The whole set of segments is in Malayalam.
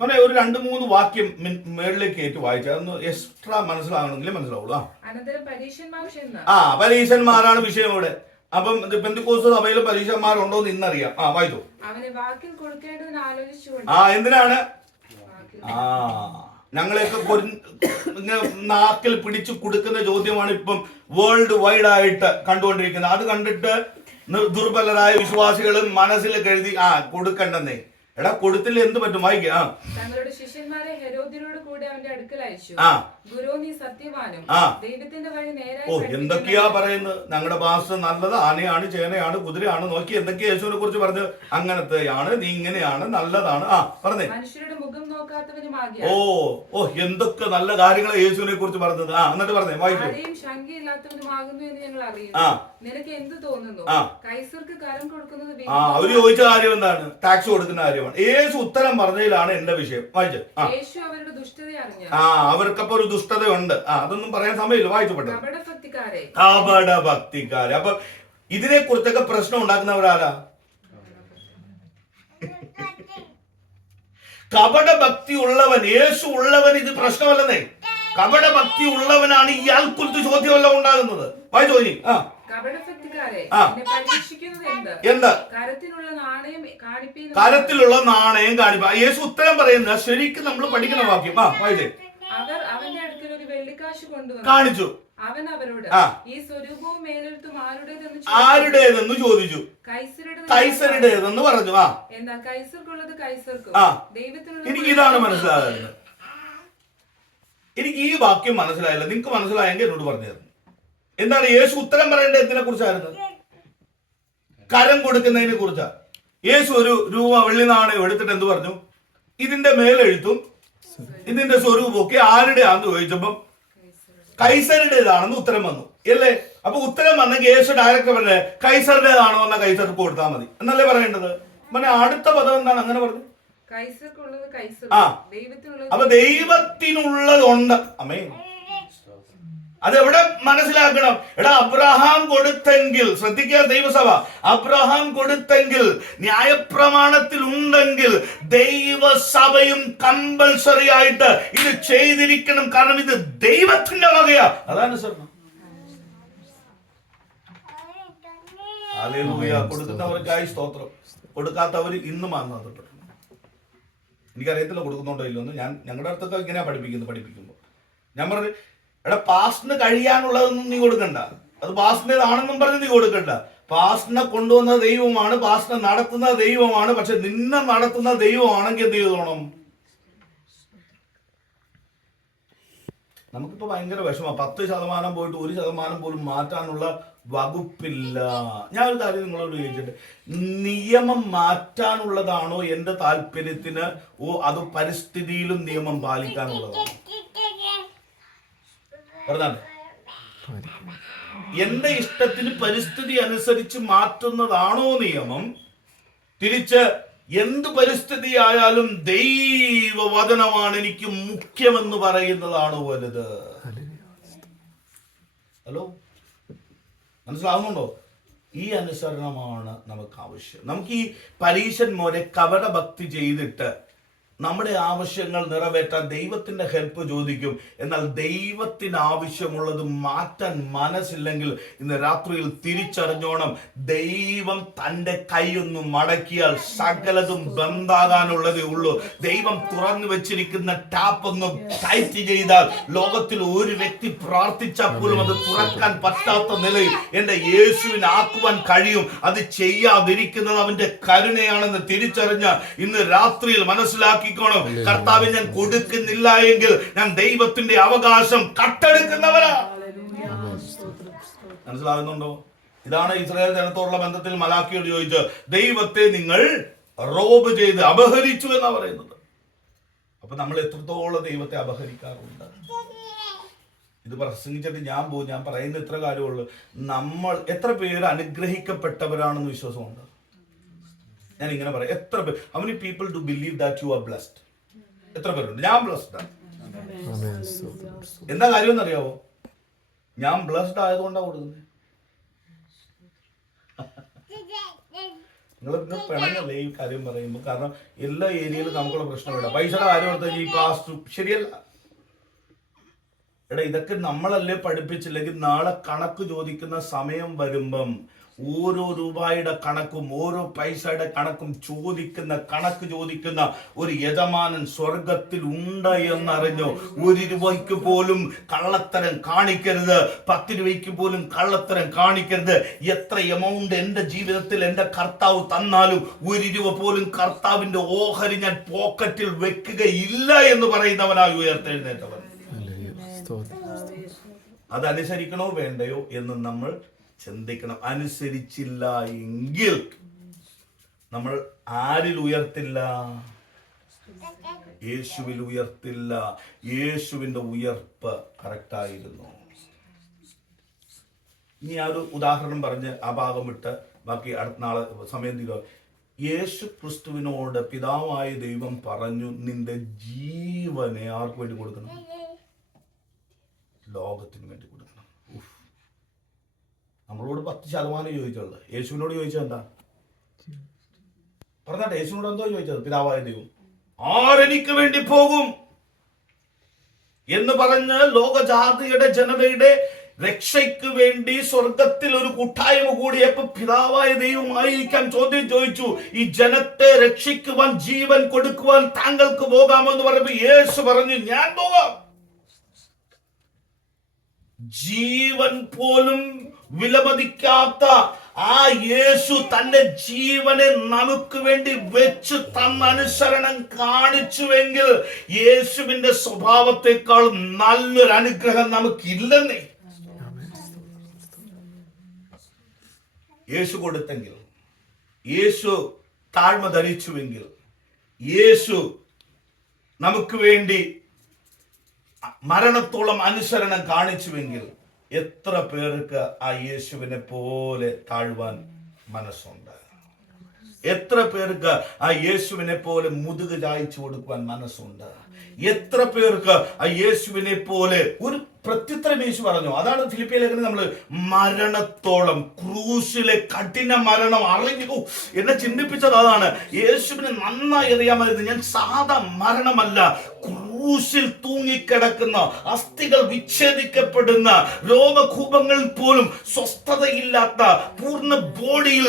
അങ്ങനെ ഒരു 2-3 വാക്യം മേളിലേക്ക് ഏറ്റു വായിച്ചു അതൊന്ന് എക്സ്ട്രാ മനസ്സിലാകണമെങ്കിൽ മനസ്സിലാവുള്ളൂ. പരീശന്മാരാണ് വിഷയം ഇവിടെ. അപ്പം പെന്തിക്കോസ്ത് സഭയിലും പരീശന്മാരുണ്ടോ എന്ന് ഇന്നറിയാം. വായിച്ചു. എന്തിനാണ് ഞങ്ങളെയൊക്കെ നാക്കിൽ പിടിച്ചു കൊടുക്കുന്ന ചോദ്യമാണ് ഇപ്പം വേൾഡ് വൈഡ് ആയിട്ട് കണ്ടുകൊണ്ടിരിക്കുന്നത്. അത് കണ്ടിട്ട് ദുർബലരായ വിശ്വാസികളും മനസ്സിൽ കരുതി കൊടുക്കണ്ടെന്നേ. എടാ കൊടുത്തില്ല എന്ത് പറ്റും? വായിക്കാം. തങ്ങളുടെ ശിഷ്യന്മാരെ ഹെരോദ്യരോട് കൂടെ അവന്റെ അടുക്കൽ അയച്ചു. ഗുരു, നീ സത്യവാനും ദൈവത്തിന്റെ വഴി നേരായി. എന്തൊക്കെയാ പറയുന്നത്? ഞങ്ങളുടെ ഭാഷ നല്ലത് ആനയാണ്, ചേനയാണ്, കുതിരയാണ്. നോക്കി എന്തൊക്കെയാ യേശുവിനെ കുറിച്ച് പറഞ്ഞു. അങ്ങനത്തെയാണ്, നീ ഇങ്ങനെയാണ്, നല്ലതാണ്. പറഞ്ഞേ. മനുഷ്യരുടെ മുഖം നോക്കാത്തവനുമാകിയ. എന്തൊക്കെ നല്ല കാര്യങ്ങൾ യേശുവിനെ കുറിച്ച് പറഞ്ഞത്. എന്നിട്ട് പറഞ്ഞേ, വായിക്കും. ആരെയും ശങ്കയില്ലാത്തവനുമാകുന്നു എന്ന് ഞങ്ങൾ അറിയുന്നു. നിനക്ക് എന്ത് തോന്നുന്നു? കൈസർക്ക് കരം കൊടുക്കുന്നത്. അവര് ചോദിച്ച കാര്യം എന്താണ്? ടാക്സ് കൊടുക്കുന്ന കാര്യമാണ്. യേശു ഉത്തരം പറഞ്ഞതിലാണ് എന്റെ വിഷയം. വായിച്ചു. അവർക്കപ്പൊ ഒരു ദുഷ്ടതയുണ്ട്. അതൊന്നും പറയാൻ സമയമില്ല. വായിച്ചു പെട്ടെന്ന്. കപടഭക്തിക്കാര്. അപ്പൊ ഇതിനെ കുറിച്ചൊക്കെ പ്രശ്നം ഉണ്ടാക്കുന്നവരാരാ? കപടഭക്തി ഉള്ളവൻ, യേശു ഉള്ളവൻ ഇത് പ്രശ്നമല്ലെന്നേ. കപടഭക്തി ഉള്ളവനാണ് ഇയാൾക്കുറിച്ച് ചോദ്യമല്ല ഉണ്ടാകുന്നത്. വായിച്ചു പോയി. എന്താ കരത്തിലുള്ള നാണയം കാണിപ്പ? യേശു ഉത്തരം പറയുന്ന ശരിക്കും നമ്മൾ പഠിക്കുന്ന വാക്യം. വായിച്ചേ. അവർ അവന്റെ അടുക്കൽ ഒരു വെള്ളിക്കാശ് കൊണ്ടുവന്നു കാണിച്ചു. അവൻ അവരോട്, ഈ സ്വരൂപവും മേലെഴുത്തും ആരുടേതെന്ന് ചോദിച്ചു. കൈസരുടേതെന്ന് പറഞ്ഞു. എന്നാൽ കൈസർക്കുള്ളത് കൈസർക്കും, ദൈവത്തിനുള്ളത്. എനിക്ക് ഇതാണ് മനസ്സിലാകുന്നത്. എനിക്ക് ഈ വാക്യം മനസ്സിലായില്ല. നിങ്ങൾക്ക് മനസ്സിലായെങ്കിൽ എന്നോട് പറഞ്ഞു തരുന്നു. എന്താണ് യേശു ഉത്തരം പറയേണ്ടത്? എന്തിനെ കുറിച്ചായിരുന്നു? കരം കൊടുക്കുന്നതിനെ കുറിച്ചാ. യേശു ഒരു രൂപ വെള്ളി നാണയം എടുത്തിട്ട് എന്ത് പറഞ്ഞു? ഇതിന്റെ മേലെഴുത്തും ഇതിന്റെ സ്വരൂപമൊക്കെ ആരുടെയാന്ന് ചോദിച്ചപ്പം കൈസരുടേതാണെന്ന് ഉത്തരം വന്നു അല്ലേ? അപ്പൊ ഉത്തരം വന്നെങ്കിൽ യേശു ഡയറക്റ്റ് പറഞ്ഞത് കൈസറുടേതാണോ എന്നാ കൈസർക്ക് കൊടുത്താൽ മതി എന്നല്ലേ പറയേണ്ടത്? അടുത്ത പദം എന്താണ്? അങ്ങനെ പറഞ്ഞു. അപ്പൊ ദൈവത്തിനുള്ളതുണ്ട്. അമേ, അതെവിടെ മനസ്സിലാക്കണം? എടാ, അബ്രഹാം കൊടുത്തെങ്കിൽ, ശ്രദ്ധിക്കുക ദൈവസഭ, അബ്രഹാം കൊടുത്തെങ്കിൽ, ന്യായപ്രമാണത്തിൽ ഉണ്ടെങ്കിൽ ദൈവസഭയും കമ്പൽസറി ആയിട്ട് ഇത് ചെയ്തിരിക്കണം. കാരണം ഇത് ദൈവത്തിന്റെ വകയാ. അതാണ് സ്വർണം. ഹല്ലേലൂയ. കൊടുക്കുന്നവർക്കായി സ്തോത്രം. കൊടുക്കാത്തവർ ഇന്നും വാങ്ങാത്തപ്പെട്ടു. എനിക്കറിയത്തില്ല കൊടുക്കുന്നുണ്ടോ ഇല്ലെന്ന്. ഞങ്ങളുടെ അടുത്തൊക്കെ ഇങ്ങനെയാ പഠിപ്പിക്കുമ്പോൾ ഞാൻ പറഞ്ഞു, എടാ, പാസ്റ്റിന് കഴിയാനുള്ളതൊന്നും നീ കൊടുക്കണ്ട. അത് പാസ്റ്റിനേതാണെന്നും പറഞ്ഞ് നീ കൊടുക്കണ്ട. പാസ്റ്റിനെ കൊണ്ടുവന്ന ദൈവമാണ്, പാസ്റ്റിനെ നടത്തുന്ന ദൈവമാണ്. പക്ഷെ നിന്നെ നടത്തുന്ന ദൈവമാണെങ്കിൽ എന്ത് ചെയ്തോണം? നമുക്കിപ്പോ ഭയങ്കര വിഷമ. 10% പോയിട്ട് 1% പോലും മാറ്റാനുള്ള വകുപ്പില്ല. ഞാൻ ഒരു കാര്യം നിങ്ങളോട് ചോദിച്ചിട്ട്, നിയമം മാറ്റാനുള്ളതാണോ എന്റെ താല്പര്യത്തിന്? അത് പരിസ്ഥിതിയിലും നിയമം പാലിക്കാനുള്ളതാണോ? എന്റെ ഇഷ്ടത്തിന് പരിസ്ഥിതി അനുസരിച്ച് മാറ്റുന്നതാണോ നിയമം? തിരിച്ച് എന്ത് പരിസ്ഥിതി ആയാലും ദൈവവചനമാണ് എനിക്ക് മുഖ്യമെന്ന് പറയുന്നതാണോ വലുത്? ഹലോ, മനസ്സിലാവുന്നുണ്ടോ? ഈ അനുസരണമാണ് നമുക്ക് ആവശ്യം. നമുക്ക് ഈ പരീശന്മാരെ കപടഭക്തി ചെയ്തിട്ട് നമ്മുടെ ആവശ്യങ്ങൾ നിറവേറ്റാൻ ദൈവത്തിന്റെ ഹെൽപ്പ് ചോദിക്കും. എന്നാൽ ദൈവത്തിന് ആവശ്യമുള്ളത് മാറ്റാൻ മനസ്സില്ലെങ്കിൽ ഇന്ന് രാത്രിയിൽ തിരിച്ചറിഞ്ഞോണം, ദൈവം തൻ്റെ കൈയൊന്ന് മടക്കിയാൽ സകലതും ബന്ധാകാനുള്ളതേ ഉള്ളൂ. ദൈവം തുറന്നു വെച്ചിരിക്കുന്ന ടാപ്പ് ഒന്ന് ടൈറ്റ് ചെയ്താൽ ലോകത്തിൽ ഒരു വ്യക്തി പ്രാർത്ഥിച്ചാൽ പോലും അത് തുറക്കാൻ പറ്റാത്ത നിലയിൽ എൻ്റെ യേശുവിന് ആക്കുവാൻ കഴിയും. അത് ചെയ്യാതിരിക്കുന്നത് അവന്റെ കരുണയാണെന്ന് തിരിച്ചറിഞ്ഞ് ഇന്ന് രാത്രിയിൽ മനസ്സിലാക്കി, കർത്താവിന് ഞാൻ കൊടുക്കുന്നില്ല എങ്കിൽ ഞാൻ ദൈവത്തിന്റെ അവകാശം കട്ടെടുക്കുന്നവരാ. മനസ്സിലാകുന്നുണ്ടോ? ഇതാണ് ഇസ്രായേൽ ജനത്തോടുള്ള ബന്ധത്തിൽ മലാക്കിയോട് ചോദിച്ച്, ദൈവത്തെ നിങ്ങൾ റോബ് ചെയ്ത് അപഹരിച്ചു എന്നാ പറയുന്നത്. അപ്പൊ നമ്മൾ എത്രത്തോളം ദൈവത്തെ അപഹരിക്കാറുണ്ട്? ഇത് പ്രസംഗിച്ചിട്ട് ഞാൻ പറയുന്ന ഇത്ര കാര്യമുള്ളൂ. നമ്മൾ എത്ര പേര് അനുഗ്രഹിക്കപ്പെട്ടവരാണെന്ന് വിശ്വാസമുണ്ട്? ഞാൻ ഇങ്ങനെ പറയാം, എത്ര പേർ, how many people do believe that you are blessed? എത്ര പേരുണ്ട്? ഞാൻ ബ്ലസ്ഡ് ആണ്. എന്താ കാര്യം എന്നറിയാവോ? ഞാൻ ബ്ലസ്ഡ് ആയതുകൊണ്ടാണ് കൊടുക്കുന്നത്. നിങ്ങൾ പിണങ്ങല്ലേ ഈ കാര്യം പറയുമ്പോൾ? കാരണം എല്ലാ ഏരിയയിലും നമുക്കുള്ള പ്രശ്നമില്ല. പൈസയുടെ കാര്യം ഓർത്ത് ഈ പാസ്റ്റു ശരിയല്ല. എടാ, ഇതൊക്കെ നമ്മളല്ലേ പഠിപ്പിച്ചില്ലെങ്കിൽ നാളെ കണക്ക് ചോദിക്കുന്ന സമയം വരുമ്പം ഓരോ രൂപയുടെ കണക്കും ഓരോ പൈസയുടെ കണക്കും കണക്ക് ചോദിക്കുന്ന ഒരു യജമാനൻ സ്വർഗത്തിൽ ഉണ്ട് എന്നറിഞ്ഞോ? 1 രൂപയ്ക്ക് പോലും കള്ളത്തരം കാണിക്കരുത്, 10 രൂപയ്ക്ക് പോലും കള്ളത്തരം കാണിക്കരുത്. എത്ര എമൗണ്ട് എന്റെ ജീവിതത്തിൽ എന്റെ കർത്താവ് തന്നാലും 1 രൂപ പോലും കർത്താവിന്റെ ഓഹരി ഞാൻ പോക്കറ്റിൽ വെക്കുകയില്ല എന്ന് പറയുന്നവനായി ഉയർത്തെഴുന്നേറ്റവൻ. അതനുസരിക്കണോ വേണ്ടയോ എന്ന് നമ്മൾ ചിന്തിക്കണം. അനുസരിച്ചില്ല എങ്കിൽ നമ്മൾ ആരിൽ ഉയർത്തില്ല? യേശുവിൽ ഉയർത്തില്ല. യേശുവിന്റെ ഉയർപ്പ് കറക്റ്റായിരുന്നു. ഇനി ആ ഒരു ഉദാഹരണം പറഞ്ഞ് ആ ഭാഗം വിട്ട് ബാക്കി അടുത്ത നാളെ സമയം തീരുക. യേശു ക്രിസ്തുവിനോട് പിതാവായ ദൈവം പറഞ്ഞു, നിന്റെ ജീവനെ ആർക്ക് വേണ്ടി കൊടുക്കണം? ലോകത്തിന് വേണ്ടി കൊടുക്കണം. നമ്മളോട് 10% ചോദിച്ചുള്ളത്. യേശുവിനോട് ചോദിച്ചത് എന്താ? പറഞ്ഞാട്ടെ, യേശുവിനോട് എന്തോ ചോദിച്ചത്? പിതാവായ ദൈവം ആരെനിക്ക് വേണ്ടി പോകും എന്ന് പറഞ്ഞ് ലോകജാതിയുടെ ജനതയുടെ രക്ഷയ്ക്ക് വേണ്ടി സ്വർഗത്തിൽ ഒരു കൂട്ടായ്മ കൂടിയപ്പോ പിതാവായ ദൈവമായിരിക്കാൻ ചോദ്യം ചോദിച്ചു, ഈ ജനത്തെ രക്ഷിക്കുവാൻ ജീവൻ കൊടുക്കുവാൻ താങ്കൾക്ക് പോകാമോ എന്ന് പറയുമ്പോ യേശു പറഞ്ഞു, ഞാൻ പോകാം. ജീവൻ പോലും വിലമതിക്കാത്ത ആ യേശു തന്റെ ജീവനെ നമുക്ക് വേണ്ടി വെച്ച് തന്ന അനുസരണം കാണിച്ചുവെങ്കിൽ യേശുവിന്റെ സ്വഭാവത്തെക്കാൾ നല്ലൊരു അനുഗ്രഹം നമുക്കില്ലെന്നേ. യേശു കൊടുത്തെങ്കിൽ, യേശു താഴ്മ ധരിച്ചുവെങ്കിൽ, യേശു നമുക്ക് വേണ്ടി മരണത്തോളം അനുസരണം കാണിച്ചുവെങ്കിൽ എത്ര പേർക്ക് ആ യേശുവിനെ പോലെ താഴ്വാൻ മനസ്സുണ്ട്? എത്ര പേർക്ക് ആ യേശുവിനെ പോലെ മുതുക് ചായച്ചു കൊടുക്കുവാൻ മനസ്സുണ്ട്? എത്ര പേർക്ക് ആ യേശുവിനെ പോലെ ഒരു പ്രത്യുത്തരം യേശു പറഞ്ഞു. അതാണ് ഫിലിപ്പിയ ലേഖനം നമ്മൾ മരണത്തോളം, ക്രൂശിലെ കഠിന മരണം അറിഞ്ഞു എന്നെ ചിന്തിപ്പിച്ചത് അതാണ്. യേശുവിനെ നന്നായി അറിയാമായിരുന്നു. ഞാൻ സാധാ മരണമല്ല, ക്രൂശിൽ തൂങ്ങിക്കിടക്കുന്ന, അസ്ഥികൾ വിച്ഛേദിക്കപ്പെടുന്ന, രോമകൂപങ്ങളിൽ പോലും സ്വസ്ഥതയില്ലാത്ത, പൂർണ്ണ ബോഡിയിൽ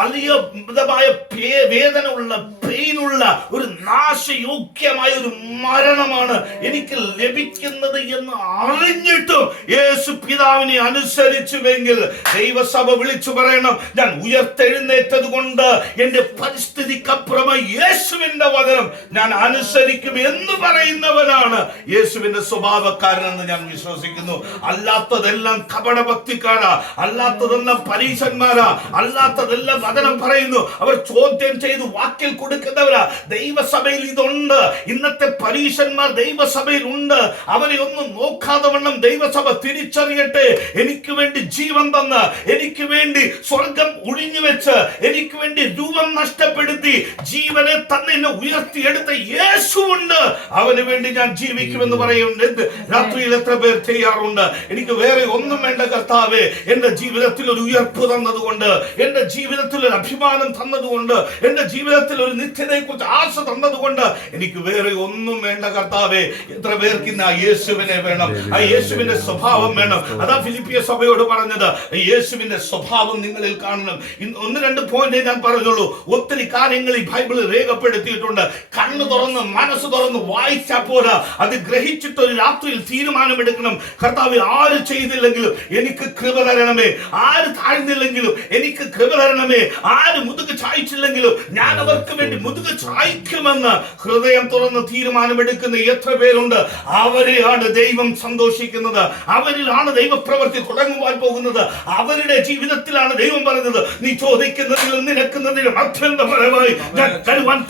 വലിയ വേദന ഉള്ള, പെയിനുള്ള ഒരു നാശയോഗ്യമായ ഒരു മരണമാണ് എനിക്ക് ലഭിക്കുന്നത് എന്ന് അറിഞ്ഞിട്ടും യേശു പിതാവിനെ അനുസരിച്ചുവെങ്കിൽ ദൈവസഭ വിളിച്ചു പറയണം, ഞാൻ ഉയർത്തെഴുന്നേറ്റത് കൊണ്ട് എന്റെ പരിസ്ഥിതിക്കപ്പുറമായി യേശുവിന്റെ വചനം ഞാൻ അനുസരിക്കും എന്ന് പറയുന്നവനാണ് യേശുവിന്റെ സ്വഭാവക്കാരനെന്ന് ഞാൻ വിശ്വസിക്കുന്നു. അല്ലാത്തതെല്ലാം കപടഭക്തിക്കാരാ, അല്ലാത്തതെല്ലാം പരീശന്മാരാ, അല്ലാത്തതെല്ലാം വചനം പറയുന്നു, അവർ ചോദ്യം ചെയ്ത് വാക്കിൽ കൊടുക്കുന്നവരാ. ദൈവസഭയിൽ ഇതുണ്ട്. ഇന്നത്തെ പരീശന്മാർ ദൈവസഭയിൽ ഉണ്ട്. അവരെ ഒന്നും നോക്കാതെ വണ്ണം ദൈവസഭ തിരിച്ചറിയട്ടെ. എനിക്ക് വേണ്ടി ജീവൻ തന്ന്, എനിക്ക് വേണ്ടി സ്വർഗം ഒഴിഞ്ഞു വെച്ച്, എനിക്ക് വേണ്ടി രൂപം നഷ്ടപ്പെടുത്തി ജീവനെ തന്നെ എന്നെ ഉയർത്തിയെടുത്ത യേശുവുണ്ട്. അവന് വേണ്ടി ഞാൻ ജീവിക്കുമെന്ന് പറയുന്നുണ്ട്. രാത്രിയിൽ എത്ര പേർ ചെയ്യാറുണ്ട്? എനിക്ക് വേറെ ഒന്നും വേണ്ട കർത്താവേ, എന്റെ ജീവിതത്തിൽ ഒരു ഉയർപ്പ് തന്നതുകൊണ്ട്, എന്റെ ജീവിതത്തിൽ ഒരു അഭിമാനം തന്നതുകൊണ്ട്, എന്റെ ജീവിതത്തിൽ ഒരു നിത്യതയെ കുറിച്ച് ആശ തന്നതുകൊണ്ട് എനിക്ക് വേറെ ഒന്നും വേണ്ട കർത്താവേ. എത്ര പേർക്ക് ഇന്ന് ആ യേശുവിനെ വേണം, ആ യേശുവിന്റെ സ്വഭാവം വേണം. അതാ ഫിലിപ്പിയ സഭയോട് പറഞ്ഞത്, യേശുവിന്റെ സ്വഭാവം നിങ്ങളിൽ കാണണം. 1-2 പോയിന്റ് ഞാൻ പറഞ്ഞുള്ളൂ. ഒത്തിരി കാര്യങ്ങൾ ഈ ബൈബിളിൽ രേഖപ്പെടുത്തിയിട്ടുണ്ട്. കണ്ണു തുറന്ന് മനസ്സ് തുറന്ന് വായിച്ചാ പോരാ, അത് ഗ്രഹിച്ചിട്ട് ഒരു രാത്രിയിൽ തീരുമാനമെടുക്കണം. കർത്താവ് ആര് ചെയ്തില്ലെങ്കിലും എനിക്ക് കൃപ തരണമേ, ആര് താഴ്ന്നില്ലെങ്കിലും എനിക്ക് കൃപ തരണമേ, ആര് മുതുക് ചായ്ച്ചില്ലെങ്കിലും ഞാൻ അവർക്ക് വേണ്ടി മുതുക് ചായ്ക്കുമെന്ന് ഹൃദയം തുറന്ന് തീരുമാനമെടുക്കുന്ന എത്ര പേരുണ്ട്? അവരെയാണ് ദൈവം സന്തോഷിക്കുന്നത്. അവരിലാണ് ദൈവപ്രവൃത്തി തുടങ്ങുവാൻ പോകുന്നത്. അവരുടെ ജീവിതത്തിലാണ് ദൈവം പറഞ്ഞത്, നീ ചോദിക്കുന്നതിലും നിനക്കുന്നതിലും അത്യന്തപരമായി ഞാൻ തരുവാൻ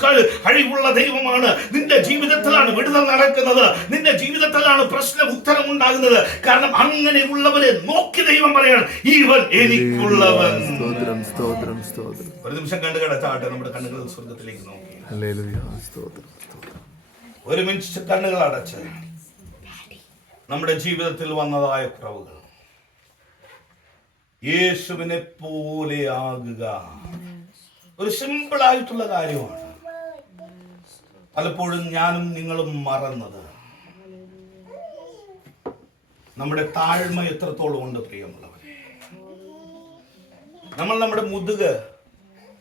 കഴിവുള്ള ദൈവമാണ്. നിന്റെ ജീവിതത്തിലാണ് വിടുതൽ നടക്കുന്നത്. നിന്റെ ജീവിതത്തിലാണ് പ്രശ്നം ഉത്തരം ഉണ്ടാകുന്നത്. കാരണം അങ്ങനെയുള്ളവരെ നോക്കി ദൈവം പറയാണ്, ഇവൻ എനിക്കുള്ളവൻ. ഒരു നിമിഷം കണ്ണുകടച്ചാട്ടെ, നമ്മുടെ കണ്ണുകൾ സ്വർഗത്തിലേക്ക് നോക്കി. ഒരു മിനിറ്റ് കണ്ണുകൾ അടച്ച് നമ്മുടെ ജീവിതത്തിൽ വന്നതായ കുറവുകൾ യേശുവിനെ പോലെ ആകുക. ഒരു സിമ്പിൾ ആയിട്ടുള്ള കാര്യമാണ്. പലപ്പോഴും ഞാനും നിങ്ങളും മറന്നത് നമ്മുടെ താഴ്മ എത്രത്തോളം ഉണ്ട് പ്രിയമുള്ളവരെ. നമ്മൾ നമ്മുടെ മുതുക്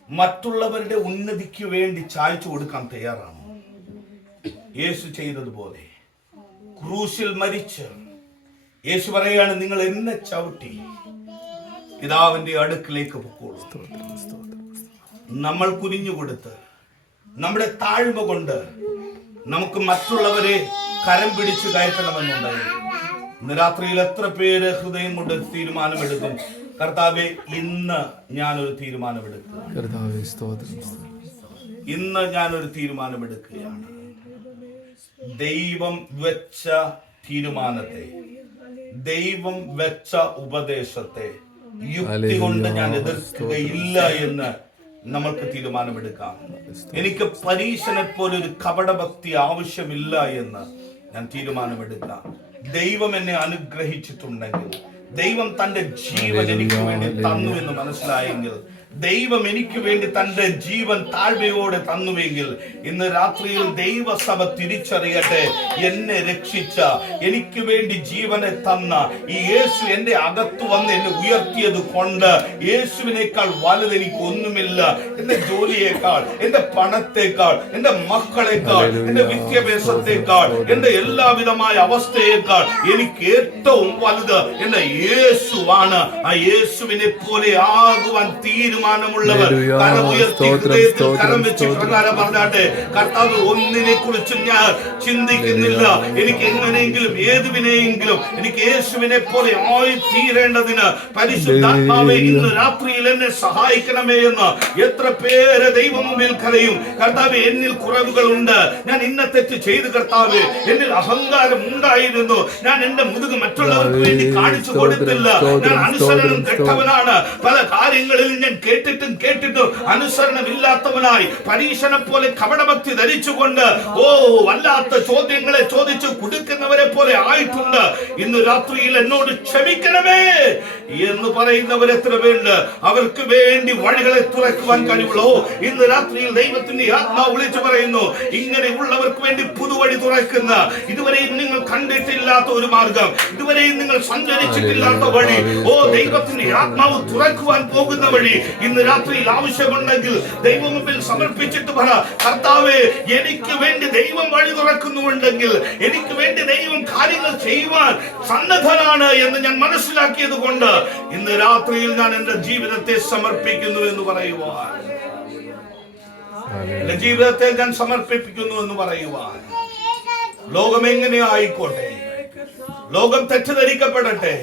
മറ്റുള്ളവരുടെ ഉന്നതിക്ക് വേണ്ടി ചായ്ച്ചു കൊടുക്കാൻ തയ്യാറാണ്. യേശു ചെയ്തതുപോലെ ക്രൂശിൽ മരിച്ച് യേശു പറയാണ്, നിങ്ങൾ എന്നെ ചവിട്ടി പിതാവിന്റെ അടുക്കിലേക്ക് പൊക്കോളൂ. നമ്മൾ കുനിഞ്ഞു കൊടുത്ത് നമ്മുടെ താഴ്മ കൊണ്ട് നമുക്ക് മറ്റുള്ളവരെ കരം പിടിച്ചു കയറ്റണമെന്നുണ്ടായി. ഇന്ന് രാത്രിയിൽ എത്ര പേര് ഹൃദയം കൊണ്ട് തീരുമാനമെടുക്കും, കർത്താവേ ഇന്ന് ഞാനൊരു തീരുമാനമെടുക്കുക, ഇന്ന് ഞാനൊരു തീരുമാനമെടുക്കുകയാണ്. ദൈവം വെച്ച തീരുമാനത്തെ, ദൈവം വെച്ച ഉപദേശത്തെ യുക്തി കൊണ്ട് ഞാൻ എതിർക്കുകയില്ല എന്ന് നമ്മൾക്ക് തീരുമാനമെടുക്കാം. എനിക്ക് പരീശനെ പോലെ ഒരു കപടഭക്തി ആവശ്യമില്ല എന്ന് ഞാൻ തീരുമാനമെടുക്കാം. ദൈവം എന്നെ അനുഗ്രഹിച്ചിട്ടുണ്ടെങ്കിൽ, ദൈവം തന്റെ ജീവൻ എനിക്ക് വേണ്ടി തന്നു എന്ന് മനസ്സിലായെങ്കിൽ, ദൈവം എനിക്ക് വേണ്ടി തന്റെ ജീവൻ താഴ്മയോടെ തന്നുവെങ്കിൽ, ഇന്ന് രാത്രിയിൽ ദൈവസഭ തിരിച്ചറിയട്ടെ, എന്നെ രക്ഷിച്ച, എനിക്ക് വേണ്ടി ജീവനെ തന്ന ഈ യേശു എന്റെ അകത്ത് വന്ന് എന്നെ ഉയർത്തിയത് കൊണ്ട് യേശുവിനേക്കാൾ വലുത് എനിക്ക് ഒന്നുമില്ല. എന്റെ ജോലിയേക്കാൾ, എന്റെ പണത്തേക്കാൾ, എന്റെ മക്കളെക്കാൾ, എന്റെ വിദ്യാഭ്യാസത്തെക്കാൾ, എന്റെ എല്ലാവിധമായ അവസ്ഥയേക്കാൾ എനിക്ക് ഏറ്റവും വലുത് എന്റെ യേശുവാണ്. ആ യേശുവിനെ പോലെ ആകുവാൻ തീരുമാനമുള്ളവർ കരം ഉയർത്തി ഹൃദയത്തിൽ കരം വെച്ച് പ്രകാരം പറഞ്ഞാട്ടെ, കർത്താവ് ഒന്നിനെ കുറിച്ചും ഞാൻ ചിന്തിക്കുന്നില്ല. എനിക്ക് എങ്ങനെയെങ്കിലും ഏതുവിനെയെങ്കിലും എനിക്ക് യേശുവിനെ പോലെ ആയി തീരേണ്ടതിന് പരിശുദ്ധാത്മാവേ ഇന്ന് രാത്രിയിൽ എന്നെ സഹായിക്കണമേ എന്ന് എത്ര പേര് ദൈവം മുമ്പിൽ കരയും. കർത്താവ് എന്നിൽ കുറവുകളുണ്ട്, ഞാൻ ഇന്ന തെറ്റ് ചെയ്തു കർത്താവ്, എന്നിൽ അഹങ്കാരം ഉണ്ടായിരുന്നു, ഞാൻ എന്റെ മുതുക് മറ്റുള്ളവർക്ക് വേണ്ടി കാണിച്ചു കൊടുത്തില്ല, ഞാൻ അനുസരണം കെട്ടവനാണ്, പല കാര്യങ്ങളിൽ ഞാൻ കേട്ടിട്ടും അനുസരണമില്ലാത്തവനായി പരീക്ഷനെ പോലെ കപടഭക്തി ധരിച്ചുകൊണ്ട് വല്ലാത്ത ചോദ്യങ്ങളെ ചോദിച്ചു കൊടുക്കുന്നവരെ പോലെ ആയിട്ടുണ്ട്. ഇന്ന് രാത്രിയിൽ എന്നോട് ക്ഷമിക്കണമേ എന്ന് പറയുന്നവർ എത്ര പേരുണ്ട്? അവർക്ക് വേണ്ടി വഴികളെ തുറക്കുവാൻ കഴിവുള്ളോ? ഇന്ന് രാത്രിയിൽ ദൈവത്തിന്റെ ആത്മാവ് വിളിച്ചു പറയുന്നു, ഇങ്ങനെയുള്ളവർക്ക് വേണ്ടി പുതുവഴി തുറക്കുന്ന, ഇതുവരെയും നിങ്ങൾ കണ്ടിട്ടില്ലാത്ത ഒരു മാർഗം, ഇതുവരെയും നിങ്ങൾ സഞ്ചരിച്ചിട്ടില്ലാത്ത വഴി, ദൈവത്തിന്റെ ആത്മാവ് തുറക്കുവാൻ പോകുന്ന വഴി ഇന്ന് രാത്രിയിൽ ആവശ്യമുണ്ടെങ്കിൽ ദൈവം മുമ്പിൽ സമർപ്പിച്ചിട്ട് പറ, കർത്താവേ എനിക്ക് വേണ്ടി ദൈവം വഴി തുറക്കുന്നുണ്ടെങ്കിൽ, എനിക്ക് വേണ്ടി ദൈവം കാര്യങ്ങൾ ചെയ്യുവാൻ സന്നദ്ധനാണ് എന്ന് ഞാൻ മനസ്സിലാക്കിയത് കൊണ്ട് ഇന്ന് രാത്രിയിൽ ഞാൻ എന്റെ ജീവിതത്തെ സമർപ്പിക്കുന്നു എന്ന് പറയുവാൻ, എന്റെ ജീവിതത്തെ ഞാൻ സമർപ്പിക്കുന്നു എന്ന് പറയുവാൻ. ലോകം എങ്ങനെ ആയിക്കോട്ടെ, ലോകം തെറ്റിദ്ധരിക്കപ്പെടട്ടെ,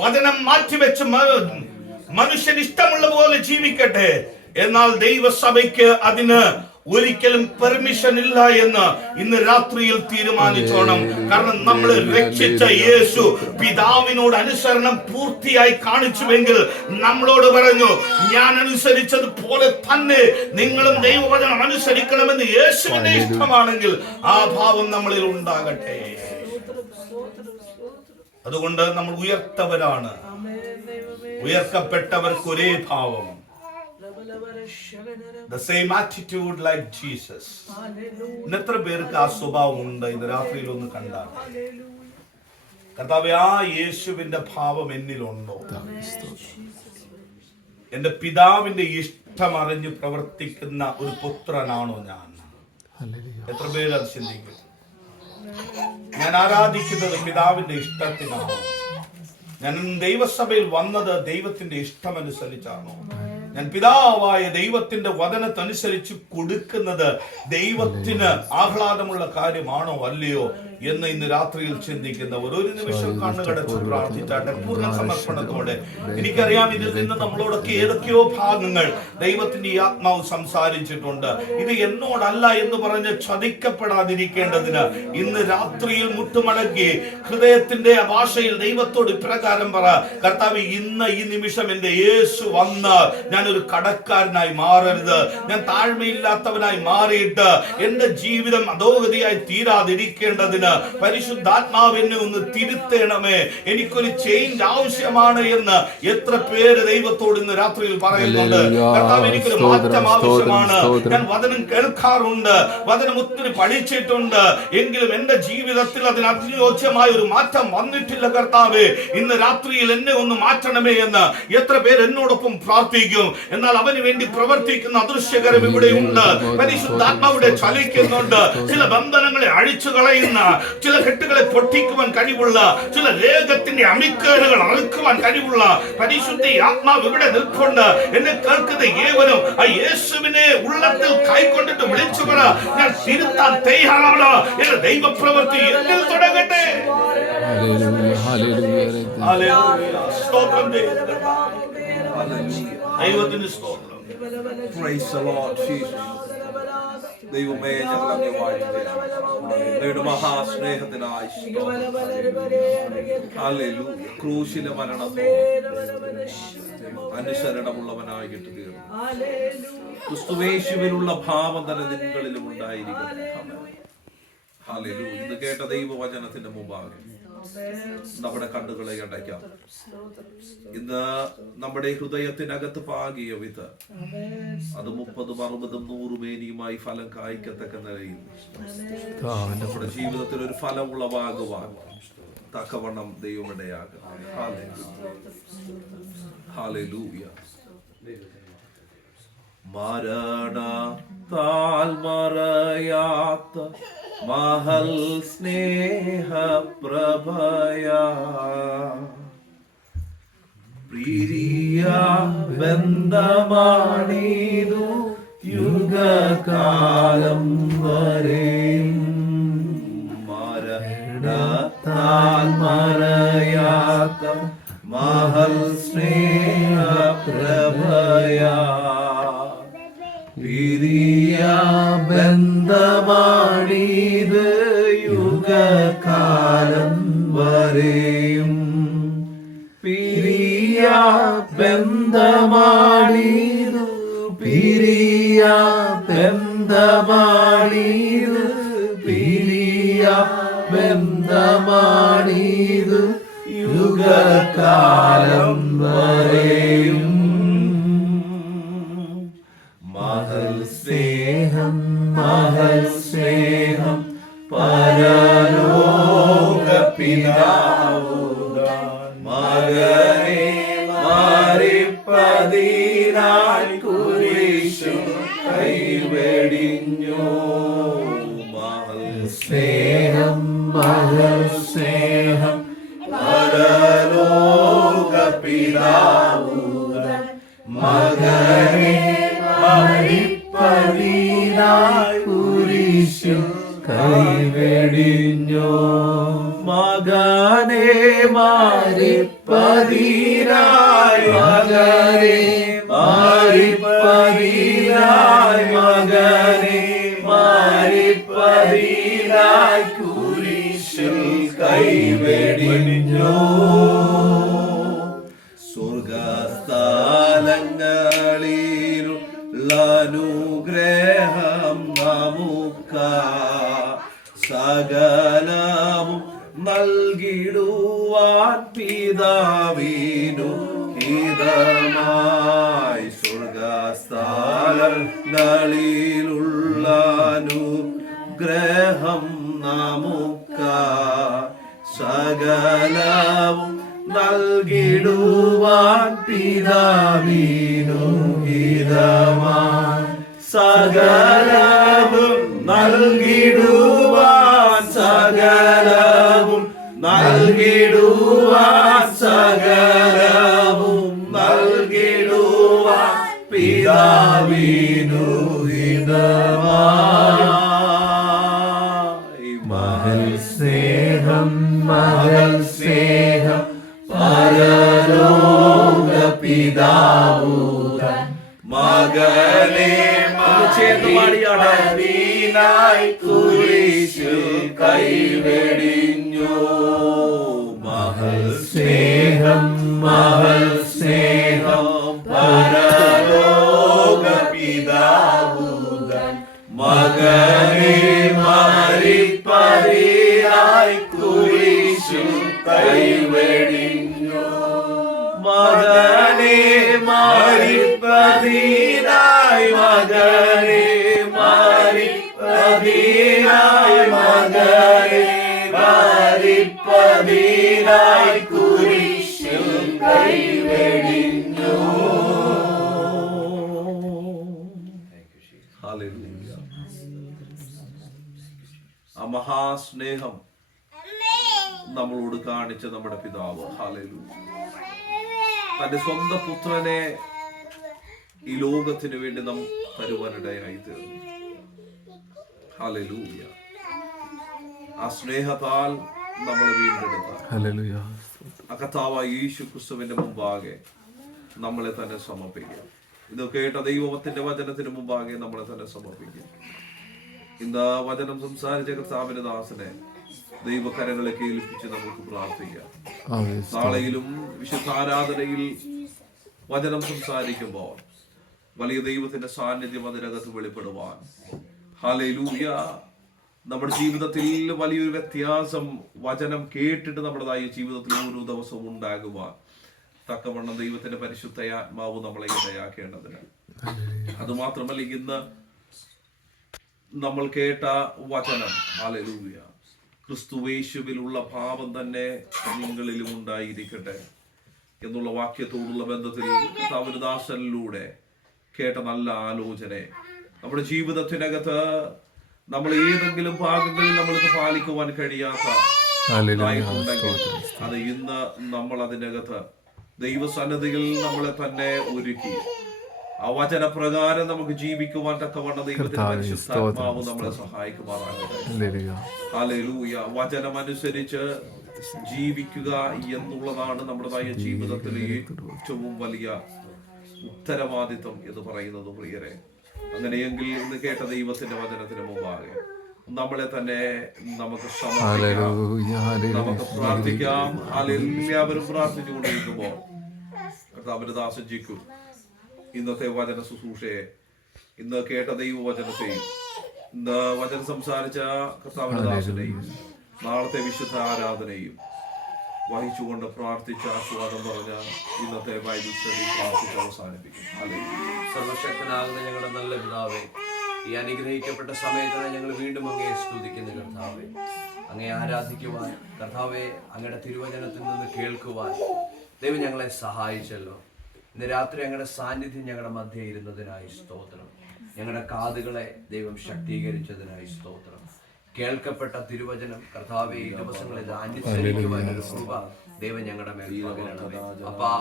വചനം മാറ്റിവെച്ച് മനുഷ്യൻ ഇഷ്ടമുള്ള പോലെ ജീവിക്കട്ടെ, എന്നാൽ ദൈവസഭയ്ക്ക് അതിന് ഒരിക്കലും പെർമിഷൻ ഇല്ല എന്ന് ഇന്ന് രാത്രിയിൽ തീരുമാനിച്ചോണം. കാരണം നമ്മൾ രക്ഷിച്ച യേശു പിതാവിനോട് അനുസരണം പൂർത്തിയായി കാണിച്ചുവെങ്കിൽ നമ്മളോട് പറഞ്ഞു, ഞാൻ അനുസരിച്ചതുപോലെ തന്നെ നിങ്ങളും ദൈവവചനം അനുസരിക്കണമെന്ന് യേശുവിന്റെ ഇഷ്ടമാണെങ്കിൽ ആ ഭാവം നമ്മളിൽ ഉണ്ടാകട്ടെ. അതുകൊണ്ട് നമ്മൾ ഉയർത്തവരാണ്, ഉയർത്തപ്പെട്ടവർക്ക് ഒരേ ഭാവം, the same attitude like Jesus. എത്ര പേർക്ക് ആ സ്വഭാവം ഉണ്ട്? ഇന്ന് രാത്രിയിൽ ഒന്ന് കണ്ടാൽ, കർത്താവേ ആ യേശുവിന്റെ ഭാവം എന്നിലുണ്ടോ? എന്റെ പിതാവിന്റെ ഇഷ്ടം അറിഞ്ഞു പ്രവർത്തിക്കുന്ന ഒരു പുത്രനാണോ ഞാൻ? എത്ര പേര് അത് ചിന്തിക്കും? ഞാൻ ആരാധിക്കുന്നത് പിതാവിന്റെ ഇഷ്ടത്തിനാണോ? ഞാൻ ദൈവസഭയിൽ വന്നത് ദൈവത്തിന്റെ ഇഷ്ടമനുസരിച്ചാണോ? ഞാൻ പിതാവായ ദൈവത്തിന്റെ വചനത്തനുസരിച്ച് കൊടുക്കുന്നത് ദൈവത്തിന് ആഹ്ലാദമുള്ള കാര്യമാണോ അല്ലയോ എന്ന് ഇന്ന് രാത്രിയിൽ ചിന്തിക്കുന്നവർ ഒരു നിമിഷം കണ്ണുകടച്ച് പ്രാർത്ഥിച്ചാട്ടെ പൂർണ്ണ സമർപ്പണത്തോടെ. എനിക്കറിയാം ഇതിൽ നിന്ന് നമ്മളോടൊക്കെ ഏതൊക്കെയോ ഭാഗങ്ങൾ ദൈവത്തിന്റെ ഈ ആത്മാവ് സംസാരിച്ചിട്ടുണ്ട്. ഇത് എന്നോടല്ല എന്ന് പറഞ്ഞ് ചതിക്കപ്പെടാതിരിക്കേണ്ടതിന് ഇന്ന് രാത്രിയിൽ മുട്ടുമടക്കി ഹൃദയത്തിന്റെ ഭാഷയിൽ ദൈവത്തോട് ഇപ്രകാരം പറ, കർത്താവ് ഇന്ന് ഈ നിമിഷം എന്റെ യേശു വന്ന് ഞാനൊരു കടക്കാരനായി മാറരുത്, ഞാൻ താഴ്മയില്ലാത്തവനായി മാറിയിട്ട് എന്റെ ജീവിതം അധോഗതിയായി തീരാതിരിക്കേണ്ടതിന് പരിശുദ്ധാത്മാവിനെ ഒന്ന് തിരുത്തേണമേ, എനിക്കൊരു ചേഞ്ച് ആവശ്യമാണ് എന്ന് എത്ര പേര് ദൈവത്തോട് ഇന്ന് രാത്രിയിൽ പറയുന്നുണ്ട്. കർത്താവ്, എനിക്കൊരു മാറ്റം ആവശ്യമാണ്. ഞാൻ വചനം കേൾക്കാറുണ്ട്, വചനം ഒത്തിരി പഠിച്ചിട്ടുണ്ട്, എങ്കിലും എന്റെ ജീവിതത്തിൽ അതിന് അനുയോജ്യമായ ഒരു മാറ്റം വന്നിട്ടില്ല. കർത്താവേ, ഇന്ന് രാത്രിയിൽ എന്നെ ഒന്ന് മാറ്റണമേ എന്ന് എത്ര പേര് എന്നോടൊപ്പം പ്രാർത്ഥിക്കും. എന്നാൽ അവന് വേണ്ടി പ്രവർത്തിക്കുന്ന അദൃശ്യകരം ഇവിടെയുണ്ട്. പരിശുദ്ധാത്മാവിടെ ചലിക്കുന്നുണ്ട്. ചില ബന്ധനങ്ങളെ അഴിച്ചു കളയുന്ന, ചില കെട്ടുകളെ പൊട്ടിക്കുവാൻ കഴിവുള്ള, ചില ലേഖത്തിന്റെ അമിക്കേടുകൾ അറുക്കുവാൻ കഴിവുള്ള പരിശുദ്ധ ആത്മാവ് ഇവിടെ നിൽപ്പുണ്ട്. എന്നെ കേൾക്കുന്ന ഏവരും ആ യേശുവിനെ ഉള്ളത്തിൽ കൈക്കൊണ്ടിട്ട് വിളിച്ചു പറ, ഞാൻ തിരുത്താൻ തയ്യാറാണ്. എന്റെ ദൈവപ്രവൃത്തി എന്നിൽ തുടങ്ങട്ടെ. ദൈവത്തിന് സ്തോത്രം. ദൈവമേ, ഞങ്ങൾ അങ്ങേ വാഴ്ത്തുകയാണ്. മഹാസ്നേഹത്തിനായി ക്രൂശിലെ മരണത്തോടെ അനുസരണമുള്ളവനായിട്ട് തീർന്നു. ക്രിസ്തുവേശുവിനുള്ള ഭാവം തന്നെ നിങ്ങളിലും ഉണ്ടായിരിക്കട്ടെ. ഹല്ലേലൂയ. ഇത് കേട്ട ദൈവവചനത്തിന്റെ മുമ്പാകെ നമ്മുടെ കണ്ണുകളെ അടയ്ക്കാം. ഇന്ന് നമ്മുടെ ഹൃദയത്തിനകത്ത് പാകിയ വിത്ത് അത് 30, 60, 100 മേനിയുമായി ഫലം കായ്ക്കത്തക്ക നിലയിൽ നമ്മുടെ ജീവിതത്തിൽ ഒരു ഫലം ഉളവാകുവാൻ തക്കവണ്ണം ദൈവമിടയാകും. ഹല്ലേലൂയ. മരണത്താൽ മറയാത്ത മഹൽ സ്നേഹപ്രഭയാ പ്രിയ ബന്ധമാണിതു യുഗകാലം വരെ. മരണത്താൽ മറയാത്ത മഹൽ സ്നേഹപ്രഭയാ പ്രിയ ബന്ധമാണിത് യുഗകാലം വരെയും. പ്രിയ ബന്ധമാണിത്, പ്രിയ ബന്ധമാണിത്, പ്രിയ ബന്ധമാണിത് യുഗകാലം വരെയും. മഹൽ സ്നേഹം, മഹൽ സ്നേഹം പരലോക പിതാവുതാൻ മകനെ മാറിപ്പതിനായി കുരിശു കൈവെടിഞ്ഞു. മഹൽ സ്നേഹം, മഹൽ സ്നേഹം പരലോക പിതാവുതാൻ മകനെ മാറിപ്പതിനായി കുരിശു കൈവെടിഞ്ഞു. മകനെ മാറിപ്പതിനായി, മകനെ മാറിപ്പതിനായി, മകനെ മാറിപ്പതിനായി കുരിശിൽ കൈവെടിഞ്ഞു. സ്വർഗസ്ഥലങ്ങളിലുള്ള അനുഗ്രഹം നമുക്കാ സകലവും നൽകിടുവാൻ പിതാവിനു ഹിതമായി. സ്വർഗസ്ഥലങ്ങളിലുള്ള അനുഗ്രഹം നമുക്കാ സകലവും നൽകിടുവാൻ പിതാവിനു ഹിതമായി. സകലവും നൽകിടുവാൻ, സകലവും നൽകിടുവാൻ, സകലവും നൽകിടുവാൻ പിതാവിനു ഹിതമായി. മഹൽ സ്നേഹം, മഹൽ സ്നേഹം പരലോക പിതാവുതാൻ മകനെ മാറിപ്പതിനായി കുരിശിൽ കൈവെടിഞ്ഞു. മഹൽ സ്നേഹം, മഹൽ സ്നേഹം പരലോക പിതാവുതാൻ മകനെ മാറിപ്പതിനായി മകനെ മരിപ്പതിനായി കുരിശിൽ കൈവെടിഞ്ഞു. ഹല്ലേലൂയ. ആ മഹാസ്നേഹം നമ്മളോട് കാണിച്ച നമ്മുടെ പിതാവ്, ഹല്ലേലൂയ, തന്റെ സ്വന്തം പുത്രനെ ഈ ലോകത്തിന് വേണ്ടി നാം തരുവാനിടയായി തീർന്നു. ഹല്ലേലൂയ. ആ സ്നേഹത്താൽ നമ്മളെ വീണ്ടെടുത്ത ആ കർത്താവായ യേശു ക്രിസ്തുവിന്റെ മുമ്പാകെ നമ്മളെ തന്നെ സമർപ്പിക്കുക. ഇത് കേട്ട ദൈവത്തിന്റെ വചനത്തിന് മുമ്പാകെ നമ്മളെ തന്നെ സമർപ്പിക്കുക. ഇന്ന് വചനം സംസാരിച്ച കർത്താവിന്റെ ദാസനെ ദൈവകരങ്ങളിലേക്ക് ഏൽപ്പിച്ച് നമുക്ക് പ്രാർത്ഥിക്കാം. നാളെയിലും വിശുദ്ധ ആരാധനയിൽ വചനം സംസാരിക്കുമ്പോൾ വലിയ ദൈവത്തിന്റെ സാന്നിധ്യം അതിനകത്ത് വെളിപ്പെടുവാൻ, ഹല്ലേലൂയ, നമ്മുടെ ജീവിതത്തിൽ വലിയൊരു വ്യത്യാസം വചനം കേട്ടിട്ട് നമ്മുടേതായ ജീവിതത്തിൽ ഓരോ ദിവസവും ഉണ്ടാകുവാൻ തക്കവണ്ണം ദൈവത്തിന്റെ പരിശുദ്ധ ആത്മാവ് നമ്മളെ ഇടയാക്കേണ്ടതിന്. അതുമാത്രമല്ല, ഇന്ന് നമ്മൾ കേട്ട വചനം, ഹല്ലേലൂയ, ക്രിസ്തുവേശുവിലുള്ള ഭാവം തന്നെ നിങ്ങളിലും ഉണ്ടായിരിക്കട്ടെ എന്നുള്ള വാക്യത്തോടുള്ള ബന്ധത്തിൽ കർത്താവിനുദാസനിലൂടെ കേട്ട നല്ല ആലോചന നമ്മുടെ ജീവിതത്തിനകത്ത് നമ്മൾ ഏതെങ്കിലും ഭാഗങ്ങളിൽ നമ്മൾക്ക് പാലിക്കുവാൻ കഴിയാത്ത അത് ഇന്ന് നമ്മൾ അതിനകത്ത് ദൈവസന്നിധിയിൽ നമ്മളെ തന്നെ ഒരുക്കി ആ വചനപ്രകാരം നമുക്ക് ജീവിക്കുവാൻ തക്കവണ്ണം ദൈവത്തിന്റെ പരിശുദ്ധാത്മാവ് നമ്മളെ സഹായിക്കുമാറാകട്ടെ. ഹല്ലേലൂയ. വചനമനുസരിച്ച് ജീവിക്കുക എന്നുള്ളതാണ് നമ്മുടേതായ ജീവിതത്തിലെ ഏറ്റവും വലിയ ഉത്തരവാദിത്വം എന്ന് പറയുന്നത്, പ്രിയരെ. അങ്ങനെയെങ്കിൽ ഇന്ന് കേട്ട ദൈവത്തിന്റെ വചനത്തിന് മുമ്പാകെ നമ്മളെ തന്നെ നമുക്ക് സമർപ്പിക്കാം, നമുക്ക് പ്രാർത്ഥിക്കാം. എല്ലാവരും പ്രാർത്ഥിച്ചുകൊണ്ടിരിക്കുമ്പോൾ കർത്താവിന്റെ ദാസൻ ജിക്കു ഇന്നത്തെ വചന ശുശ്രൂഷയെ, ഇന്ന് കേട്ട ദൈവവചനത്തെയും, ഇന്ന് വചനം സംസാരിച്ച കർത്താവിന്റെ ദാസനെയും, നാളത്തെ വിശുദ്ധ ആരാധനയും വഹിച്ചുകൊണ്ട് പ്രാർത്ഥിച്ച ആശീർവാദം പറഞ്ഞ ഇന്നത്തെ ബൈബിൾ സ്റ്റഡി പ്രാർത്ഥിച്ച് അവസാനിപ്പിക്കും. സർവശക്തനാകുന്ന ഞങ്ങളുടെ നല്ല പിതാവേ, ഈ അനുഗ്രഹിക്കപ്പെട്ട സമയത്തിന് ഞങ്ങൾ വീണ്ടും അങ്ങയെ സ്തുതിക്കുന്നു കർത്താവേ. അങ്ങയെ ആരാധിക്കുവാൻ കർത്താവെ, അങ്ങയുടെ തിരുവചനത്തിൽ നിന്ന് കേൾക്കുവാൻ ദൈവം ഞങ്ങളെ സഹായിച്ചല്ലോ. ഇന്ന് രാത്രി ഞങ്ങളുടെ സാന്നിധ്യം ഞങ്ങളുടെ മധ്യേ ഇരുന്നതിനായി സ്തോത്രം. ഞങ്ങളുടെ കാതുകളെ ദൈവം ശക്തീകരിച്ചതിനായി സ്തോത്രം. കേൾക്കപ്പെട്ട തിരുവചനം കർത്താവെ, ഈ ദിവസങ്ങളിൽ അനുസരിക്കുവാൻ ഒരു കൃപ ദൈവം ഞങ്ങളുടെ മേൽ പകരണമേ. അപ്പാ,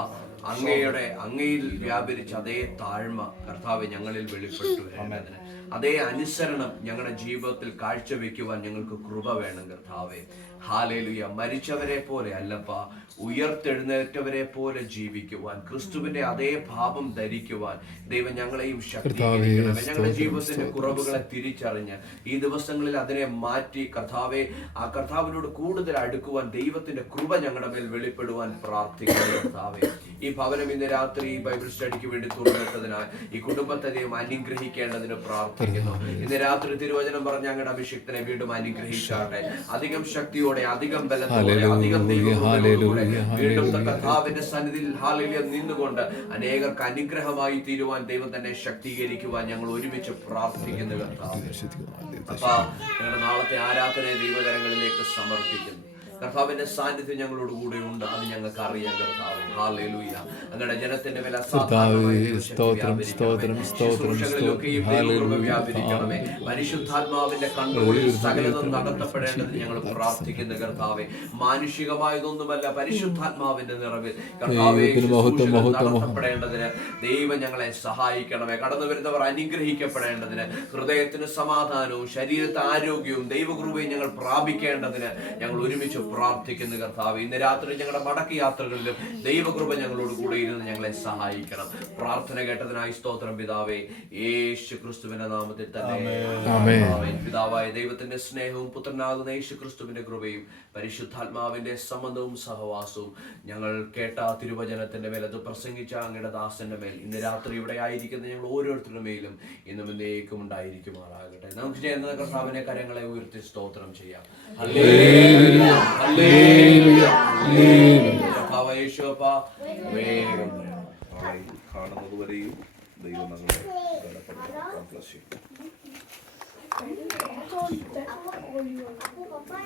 അങ്ങയിൽ വ്യാപരിച്ച അതേ താഴ്മ കർത്താവെ ഞങ്ങളിൽ വെളിപ്പെട്ടു വരേണ്ടതിന്, അതേ അനുസരണം ഞങ്ങളുടെ ജീവിതത്തിൽ കാഴ്ചവെക്കുവാൻ ഞങ്ങൾക്ക് കൃപ വേണം കർത്താവെ. ഹല്ലേലൂയ. മരിച്ചവരെ പോലെ അല്ലപ്പാ, ഉയർത്തെഴുന്നേറ്റവരെ പോലെ ജീവിക്കുവാൻ, ക്രിസ്തുവിന്റെ അതേ ഭാവം ധരിക്കുവാൻ ദൈവം ഞങ്ങളെയും ശക്തീകരിക്കണമേ. ഞങ്ങളുടെ ജീവിതത്തിന്റെ കുറവുകളെ തിരിച്ചറിഞ്ഞ് ഈ ദിവസങ്ങളിൽ അതിനെ മാറ്റി കർത്താവെ, ആ കർത്താവിനോട് കൂടുതൽ അടുക്കുവാൻ ദൈവത്തിന്റെ കൃപ ഞങ്ങളുടെ മേൽ വെളിപ്പെടുവാൻ പ്രാർത്ഥിക്കുന്നു കർത്താവെ. ഈ ഭവനം ഇന്ന് രാത്രി ഈ ബൈബിൾ സ്റ്റഡിക്ക് വേണ്ടി തുറന്നിട്ടതിനാൽ ഈ കുടുംബത്തെ ദൈവം അനുഗ്രഹിക്കേണ്ടതിന് പ്രാർത്ഥിക്കുന്നു. ഇന്ന് രാത്രി തിരുവചനം പറഞ്ഞ ഞങ്ങളുടെ അഭിഷിക്തനെ വീണ്ടും അനുഗ്രഹിച്ചാട്ടെ. അധികം ശക്തിയോടെ, അധികം ബലത്തോടെ, അധികം ദൈവകൃപയോടെ വീണ്ടും കർത്താവിന്റെ സന്നിധിയിൽ ഹല്ലേലൂയ നിന്നുകൊണ്ട് അനേകർക്ക് അനുഗ്രഹമായി തീരുവാൻ ദൈവം തന്നെ ശക്തീകരിക്കുവാൻ ഞങ്ങൾ ഒരുമിച്ച് പ്രാർത്ഥിക്കുന്നു കർത്താവ്. അപ്പാ, ഞങ്ങളുടെ നാളത്തെ ആരാധനയെ ദൈവകരങ്ങളിലേക്ക് സമർപ്പിക്കുന്നു. കർത്താവിന്റെ സാന്നിധ്യം ഞങ്ങളോട് കൂടെ ഉണ്ട്, അത് ഞങ്ങൾക്ക് അറിയാം കർത്താവ്. ഹല്ലേലൂയ. അങ്ങയുടെ ജനത്തിന്റെ മേൽ വ്യാപരിക്കണമേ. പരിശുദ്ധാത്മാവിന്റെ കൺട്രോളിൽ സകലതും നടത്തപ്പെടേണ്ടത് ഞങ്ങൾ പ്രാർത്ഥിക്കുന്നു കർത്താവെ. മാനുഷികമായതൊന്നുമല്ല, പരിശുദ്ധാത്മാവിന്റെ നിറവിൽ കർത്താവെ നടത്തപ്പെടേണ്ടതിന് ദൈവം ഞങ്ങളെ സഹായിക്കണമേ. കടന്നു വരുന്നവർ അനുഗ്രഹിക്കപ്പെടേണ്ടതിന്, ഹൃദയത്തിന് സമാധാനവും ശരീരത്തിന് ആരോഗ്യവും ദൈവകൃപയും ഞങ്ങൾ പ്രാപിക്കേണ്ടതിന് ഞങ്ങൾ ഒരുമിച്ച് പ്രാർത്ഥിക്കുന്നു കർത്താവ്. ഇന്ന് രാത്രി ഞങ്ങളുടെ മടക്ക യാത്രകളിലും ദൈവകൃപ ഞങ്ങളോട് കൂടെ ഇരുന്ന് ഞങ്ങളെ സഹായിക്കണം. പ്രാർത്ഥന കേട്ടതിനായി സ്തോത്രം പിതാവേ, യേശു ക്രിസ്തുവിന്റെ നാമത്തിൽ തന്നെ ആമേൻ. പിതാവായ ദൈവത്തിന്റെ സ്നേഹവും പുത്രനാകുന്ന യേശു ക്രിസ്തുവിന്റെ കൃപയും പരിശുദ്ധാത്മാവിന്റെ സംബന്ധവും സഹവാസവും ഞങ്ങൾ കേട്ട തിരുവചനത്തിന്റെ മേൽ, അത് പ്രസംഗിച്ച അങ്ങയുടെ ദാസന്റെ മേൽ, ഇന്ന് രാത്രി ഇവിടെ ആയിരിക്കുന്ന ഞങ്ങൾ ഓരോരുത്തരുടെ മേലും ഇന്നും എന്നേക്കും ഉണ്ടായിരിക്കുമാറാകട്ടെ. നമുക്ക് ചെയ്യുന്ന കർത്താവിനെ കരങ്ങളെ ഉയർത്തി സ്തോത്രം ചെയ്യാം. ഹല്ലേലൂയ, ഹല്ലേലൂയ, വേഗം കാണുന്നത് വരെയും ദൈവം നമ്മളെ ബലപ്പെടുത്തും. Papa,